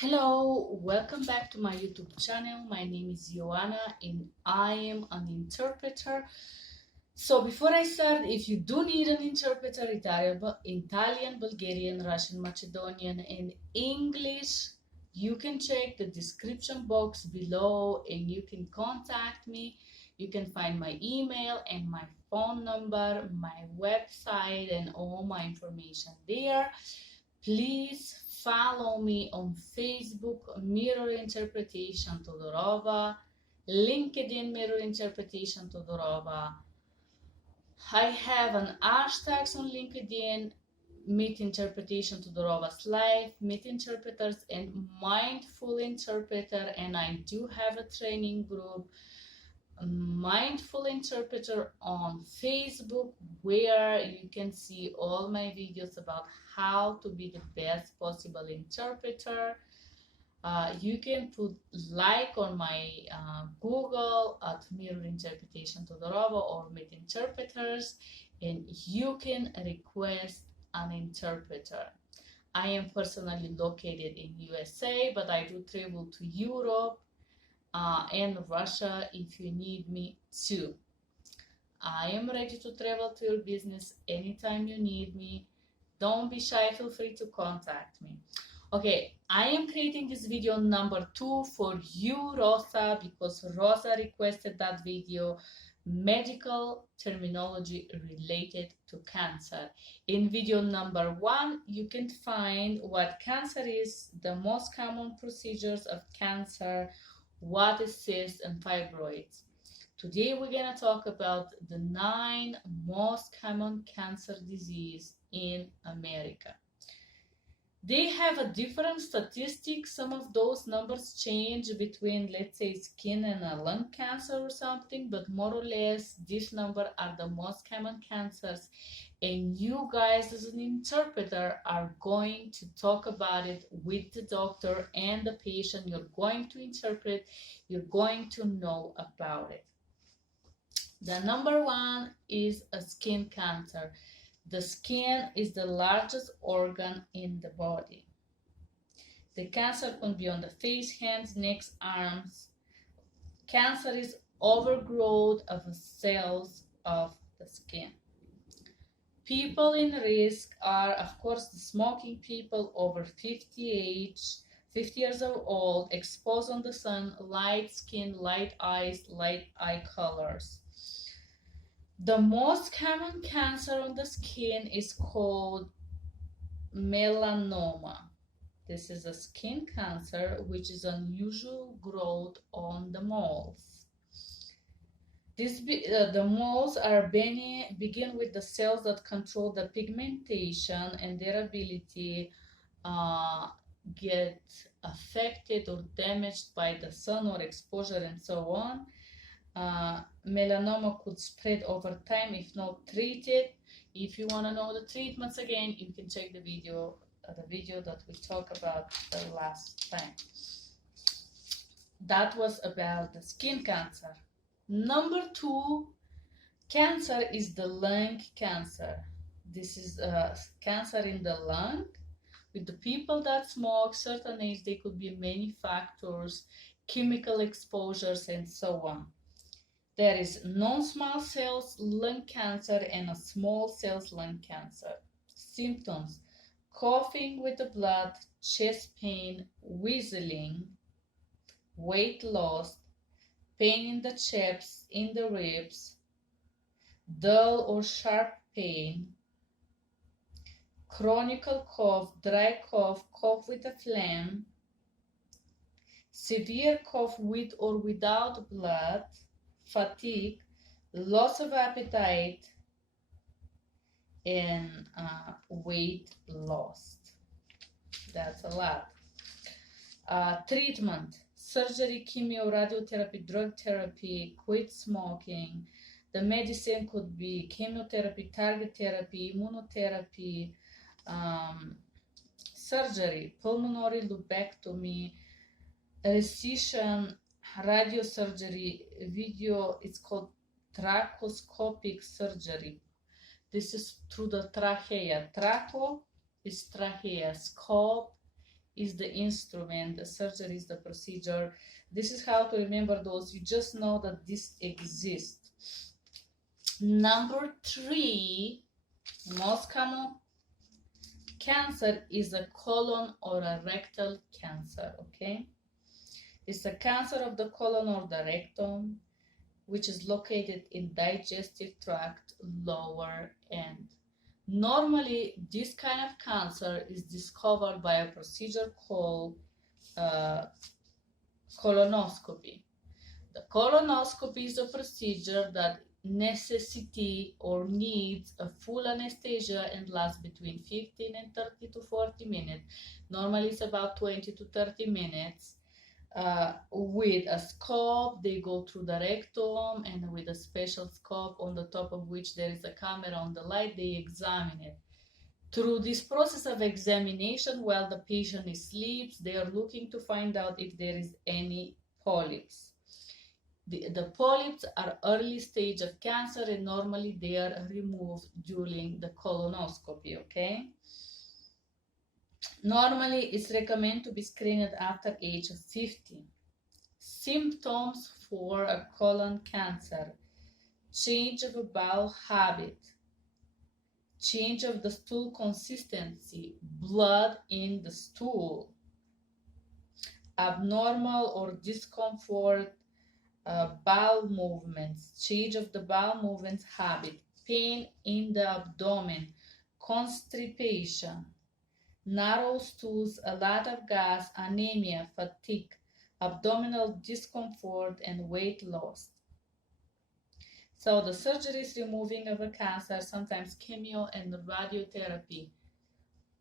Hello, welcome back to my YouTube channel. My name is Joanna and I am an interpreter. So before I start, if you do need an interpreter, Italian, Bulgarian, Russian, Macedonian, and English, you can check the description box below and you can contact me. You can find my email and my phone number, my website, and all my information there. Please follow me on Facebook, Mirror Interpretation Todorova, LinkedIn, Mirror Interpretation Todorova. I have an hashtags on LinkedIn, Meet Interpretation Todorova's Life, Meet Interpreters, and Mindful Interpreter, and I do have a training group, Mindful Interpreter on Facebook, where you can see all my videos about how to be the best possible interpreter. You can put like on my Google at Mirror Interpretation Todorova or Meet Interpreters, and you can request an interpreter. I am personally located in USA, but I do travel to Europe and Russia if you need me too. I am ready to travel to your business anytime you need me. Don't be shy, feel free to contact me. Okay, I am creating this video number 2 for you, Rosa, because Rosa requested that video, medical terminology related to cancer. In video number 1, you can find what cancer is, the most common procedures of cancer, what is cysts and fibroids. Today we're going to talk about the 9 most common cancer disease in America. They have a different statistics. Some of those numbers change between, let's say, skin and a lung cancer or something, but more or less these numbers are the most common cancers, and you guys as an interpreter are going to talk about it with the doctor and the patient. You're going to interpret, you're going to know about it. The number 1 is a skin cancer. The skin is the largest organ in the body. The cancer can be on the face, hands, neck, arms. Cancer is overgrowth of the cells of the skin. People in risk are, of course, the smoking people over 50 years old, exposed on the sun, light skin, light eyes, light eye colors. The most common cancer on the skin is called melanoma. This is a skin cancer which is unusual growth on the moles. The moles begin with the cells that control the pigmentation, and their ability get affected or damaged by the sun or exposure and so on. Melanoma could spread over time if not treated. If you want to know the treatments again, you can check the video that we talked about the last time. That was about the skin cancer. Number 2 cancer is the lung cancer. This is cancer in the lung. With the people that smoke, certain age, there could be many factors, chemical exposures, and so on. There is non-small cells lung cancer and a small cells lung cancer. Symptoms: coughing with the blood, chest pain, wheezing, weight loss, pain in the chest, in the ribs, dull or sharp pain, chronic cough, dry cough, cough with a phlegm, severe cough with or without blood, fatigue, loss of appetite, and weight loss. That's a lot. Treatment: surgery, chemo, radiotherapy, drug therapy, quit smoking. The medicine could be chemotherapy, target therapy, immunotherapy, surgery, pulmonary lobectomy, resection, radiosurgery, it's called trachoscopic surgery. This is through the trachea. Tracho is trachea. Scope is the instrument, the surgery is the procedure. This is how to remember those. You just know that this exists. Number 3, most common cancer is a colon or a rectal cancer, okay? It's a cancer of the colon or the rectum, which is located in digestive tract lower end. Normally, this kind of cancer is discovered by a procedure called colonoscopy. The colonoscopy is a procedure that necessitates or needs a full anesthesia and lasts between 15 and 30 to 40 minutes. Normally, it's about 20 to 30 minutes. With a scope, they go through the rectum, and with a special scope on the top of which there is a camera on the light, they examine it. Through this process of examination, while the patient sleeps, they are looking to find out if there is any polyps. The polyps are early stage of cancer, and normally they are removed during the colonoscopy, okay? Normally, it's recommended to be screened after age of 50. Symptoms for a colon cancer: change of a bowel habit, change of the stool consistency, blood in the stool, abnormal or discomfort bowel movements, change of the bowel movements habit, pain in the abdomen, constipation, narrow stools, a lot of gas, anemia, fatigue, abdominal discomfort, and weight loss. So the surgery is removing of a cancer, sometimes chemo and radiotherapy.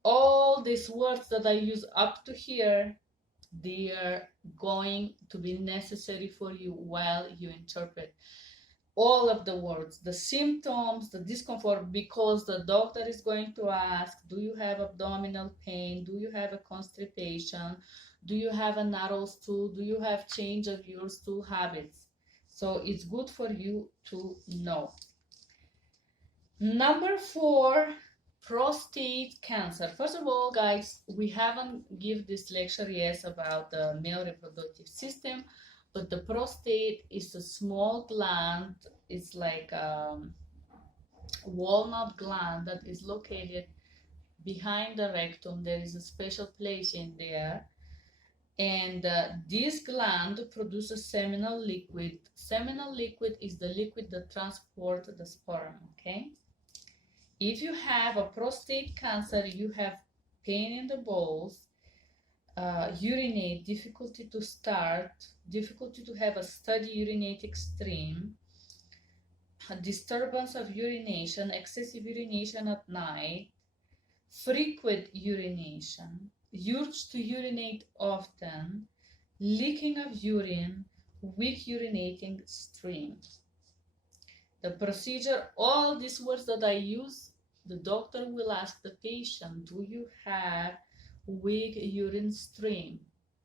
All these words that I use up to here, they are going to be necessary for you while you interpret. All of the words, the symptoms, the discomfort, because the doctor is going to ask, do you have abdominal pain? Do you have a constipation? Do you have a narrow stool? Do you have change of your stool habits? So it's good for you to know. Number 4, prostate cancer. First of all, guys, we haven't given this lecture yet about the male reproductive system. But the prostate is a small gland. It's like a walnut gland that is located behind the rectum. There is a special place in there. And this gland produces seminal liquid. Seminal liquid is the liquid that transports the sperm, okay? If you have a prostate cancer, you have pain in the bowels, urinate, difficulty to start, difficulty to have a steady urinating stream, a disturbance of urination, excessive urination at night, frequent urination, urge to urinate often, leaking of urine, weak urinating stream. The procedure, all these words that I use, the doctor will ask the patient, do you have weak urine stream?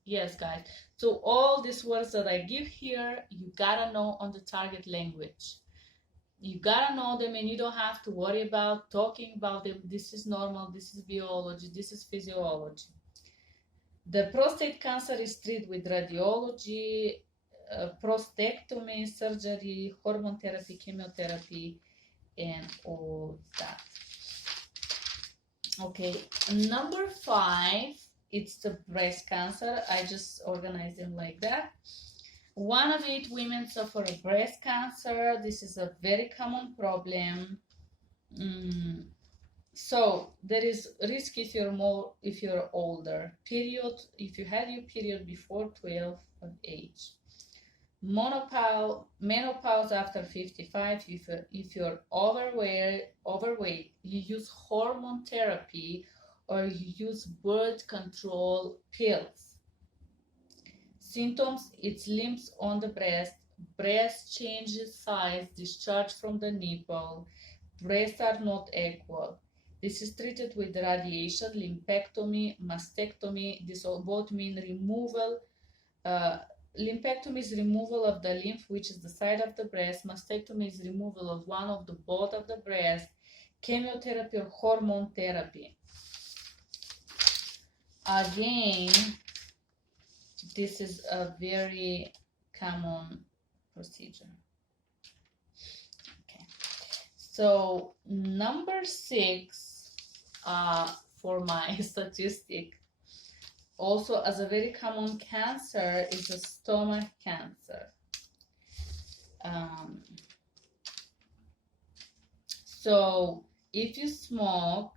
Yes, guys. So all these words that I give here, you gotta know on the target language. You gotta know them, and you don't have to worry about talking about them. This is normal, this is biology, this is physiology. The prostate cancer is treated with radiology, prostatectomy, surgery, hormone therapy, chemotherapy, and all that. Okay, number 5, it's the breast cancer. I just organized them like that. 1 of 8 women suffer of breast cancer. This is a very common problem. So there is risk if you're older. Period, if you had your period before 12 of age. Menopause after 55. If you're overweight, you use hormone therapy or you use birth control pills. Symptoms: it's lumps on the breast changes size, discharge from the nipple, breasts are not equal. This is treated with radiation, lumpectomy, mastectomy. This all both mean removal. Lumpectomy is removal of the lymph, which is the side of the breast. Mastectomy is removal of one of the both of the breast. Chemotherapy or hormone therapy. Again, this is a very common procedure. Okay, so number 6 for my statistic, also as a very common cancer, is a stomach cancer. So if you smoke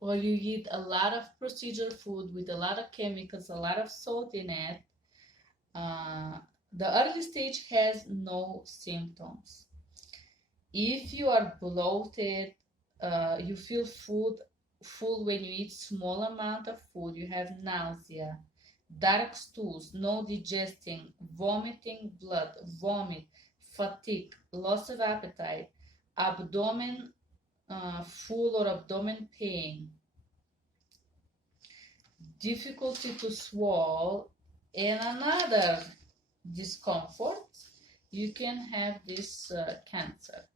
or you eat a lot of procedure food with a lot of chemicals, a lot of salt in it, the early stage has no symptoms. If you are bloated, you feel full when you eat small amount of food, you have nausea, dark stools, no digesting, vomiting blood, vomit, fatigue, loss of appetite, abdomen full or abdomen pain, difficulty to swallow, and another discomfort, you can have this cancer.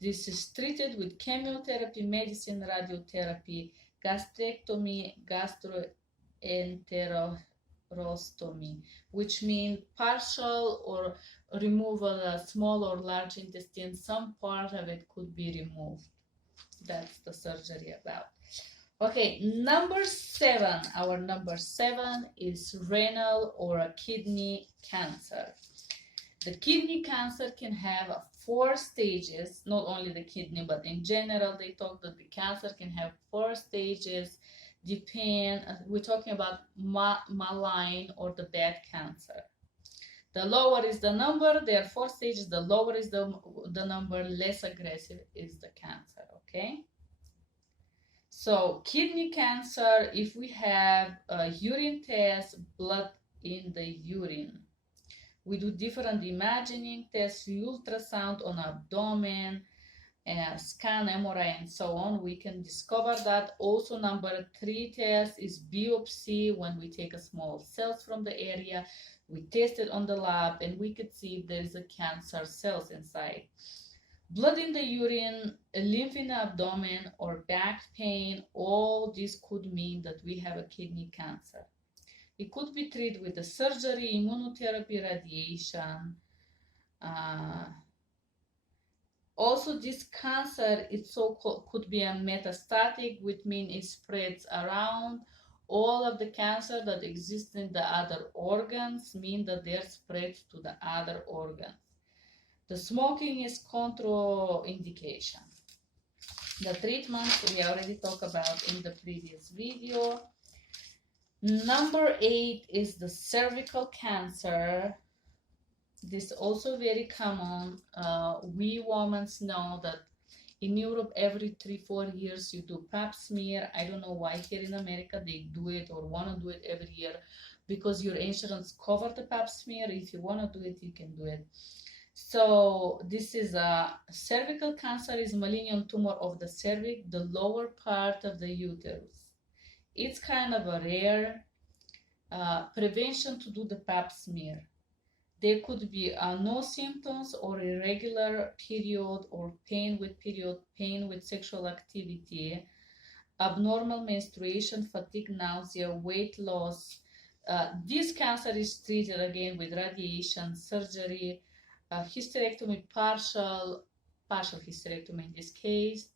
This is treated with chemotherapy, medicine, radiotherapy, gastrectomy, gastroenterostomy, which means partial or removal of small or large intestine. Some part of it could be removed. That's the surgery about. Okay, number 7. Our number 7 is renal or kidney cancer. The kidney cancer can have 4 stages, not only the kidney, but in general, they talk that the cancer can have 4 stages. We're talking about malign or the bad cancer. The lower is the number, there are 4 stages, the lower is the number, less aggressive is the cancer, okay? So kidney cancer, if we have a urine test, blood in the urine, we do different imaging tests, ultrasound on abdomen, scan, MRI, and so on. We can discover that. Also, number 3 test is biopsy. When we take a small cells from the area, we test it on the lab, and we could see if there's a cancer cells inside. Blood in the urine, lymph in the abdomen, or back pain, all this could mean that we have a kidney cancer. It could be treated with a surgery, immunotherapy, radiation. Also, this cancer could be a metastatic, which means it spreads around. All of the cancer that exists in the other organs mean that they're spread to the other organs. The smoking is contraindication. The treatment we already talked about in the previous video. Number 8 is the cervical cancer. This is also very common. We women know that in Europe every 3-4 years you do pap smear. I don't know why here in America they do it or want to do it every year, because your insurance covers the pap smear. If you want to do it, you can do it. So this is a cervical cancer, is malignant tumor of the cervix, the lower part of the uterus. It's kind of a rare. Prevention to do the pap smear. There could be no symptoms or irregular period or pain with sexual activity, abnormal menstruation, fatigue, nausea, weight loss. This cancer is treated again with radiation, surgery, hysterectomy, partial hysterectomy in this case,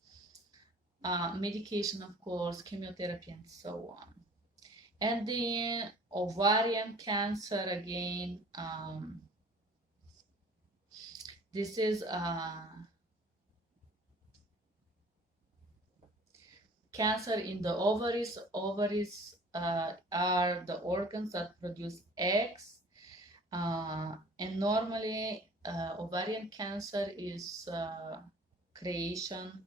medication, of course, chemotherapy, and so on. And then ovarian cancer again. This is cancer in the ovaries. Ovaries are the organs that produce eggs. And normally ovarian cancer is creation,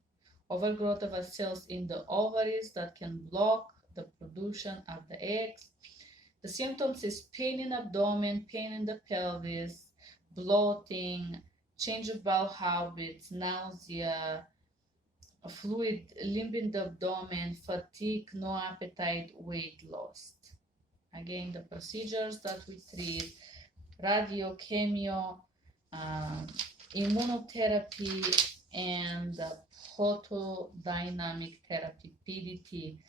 overgrowth of cells in the ovaries that can block the production of the eggs. The symptoms is pain in abdomen, pain in the pelvis, bloating, change of bowel habits, nausea, fluid, lymph in the abdomen, fatigue, no appetite, weight loss. Again, the procedures that we treat: radio, chemio, immunotherapy, and photodynamic therapy, PDT.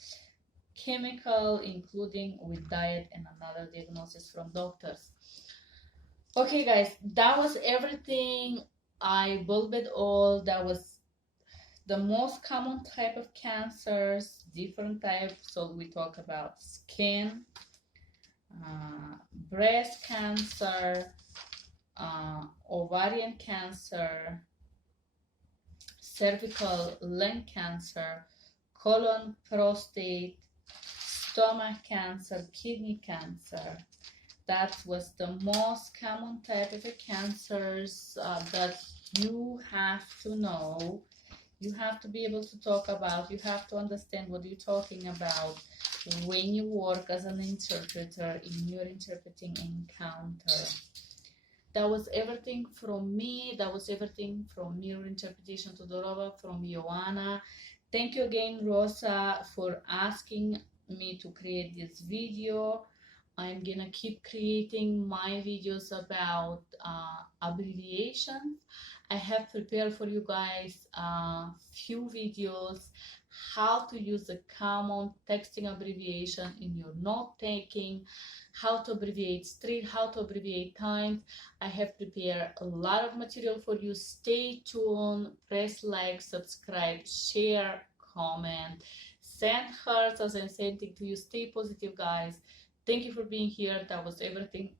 chemical, including with diet and another diagnosis from doctors. Okay, guys, that was everything. I bulbed all. That was the most common type of cancers, different types. So we talk about skin, breast cancer, ovarian cancer, cervical lung cancer, colon, prostate, stomach cancer, kidney cancer. That was the most common type of cancers that you have to know. You have to be able to talk about. You have to understand what you're talking about when you work as an interpreter in your interpreting encounter. That was everything from me. That was everything from Mirror Interpretation Todorova, from Joanna. Thank you again, Rosa, for asking me to create this video. I'm gonna keep creating my videos about abbreviations. I have prepared for you guys a few videos how to use the common texting abbreviation in your note taking, how to abbreviate street, how to abbreviate times. I have prepared a lot of material for you. Stay tuned, press like, subscribe, share, comment, send hearts as I'm sending to you. Stay positive, guys. Thank you for being here. That was everything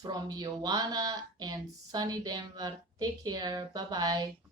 from Joanna and sunny Denver. Take care. Bye-bye.